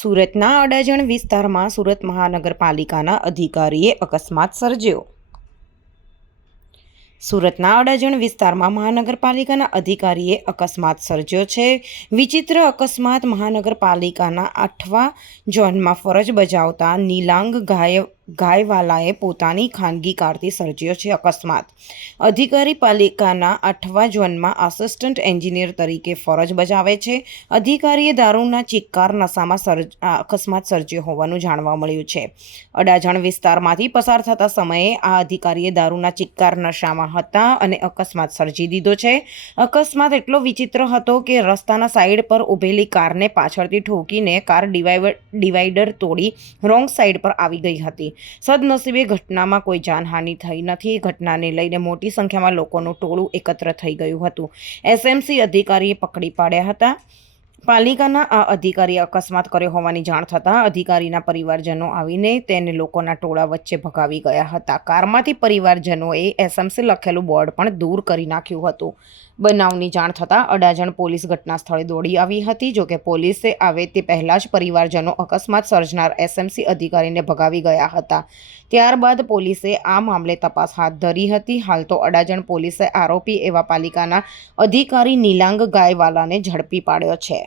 સુરતના અડાજણ વિસ્તારમાં સુરત મહાનગરપાલિકાના અધિકારીએ અકસ્માત સર્જ્યો. સુરતના અડાજણ વિસ્તારમાં મહાનગરપાલિકાના અધિકારીએ અકસ્માત સર્જ્યો છે. વિચિત્ર અકસ્માત મહાનગરપાલિકાના આઠવા ઝોનમાં ફરજ બજાવતા નીલાંગ ગાય ગાયવાલાએ પોતાની ખાનગી કારથી સર્જ્યો છે અકસ્માત. અધિકારી પાલિકાના અઠવા ઝોનમાં આસિસ્ટન્ટ એન્જિનિયર તરીકે ફરજ બજાવે છે. અધિકારીએ દારૂના ચિક્કાર નશામાં સર્જ અકસ્માત સર્જ્યો હોવાનું જાણવા મળ્યું છે. અડાજણ વિસ્તારમાંથી પસાર થતા સમયે આ અધિકારીએ દારૂના ચિક્કાર નશામાં હતા અને અકસ્માત સર્જી દીધો છે. અકસ્માત એટલો વિચિત્ર હતો કે રસ્તાના સાઈડ પર ઊભેલી કારને પાછળથી ઠોકીને કાર ડિવાઈડર તોડી રોંગ સાઈડ પર આવી ગઈ હતી. સદનસીબે ઘટનામાં કોઈ જાનહાનિ થઈ નથી. ઘટનાને લઈને મોટી સંખ્યામાં લોકોનું ટોળું એકત્ર થઈ ગયું હતું. એસએમસી અધિકારીએ પકડી પાડ્યા હતા. પાલિકાના આ અધિકારીએ અકસ્માત કર્યો હોવાની જાણ થતાં અધિકારીના પરિવારજનો આવીને તેને લોકોના ટોળા વચ્ચે ભગાવી ગયા હતા. કારમાંથી પરિવારજનોએ એસએમસી લખેલું બોર્ડ પણ દૂર કરી નાખ્યું હતું. બનાવની જાણ થતાં અડાજણ પોલીસ ઘટના સ્થળે દોડી આવી હતી. જોકે પોલીસે આવે તે પહેલાં જ પરિવારજનો અકસ્માત સર્જનાર એસએમસી અધિકારીને ભગાવી ગયા હતા. ત્યારબાદ પોલીસે આ મામલે તપાસ હાથ ધરી હતી. હાલ તો અડાજણ પોલીસે આરોપી એવા પાલિકાના અધિકારી નીલાંગ ગાયવાલાને ઝડપી પાડ્યો છે.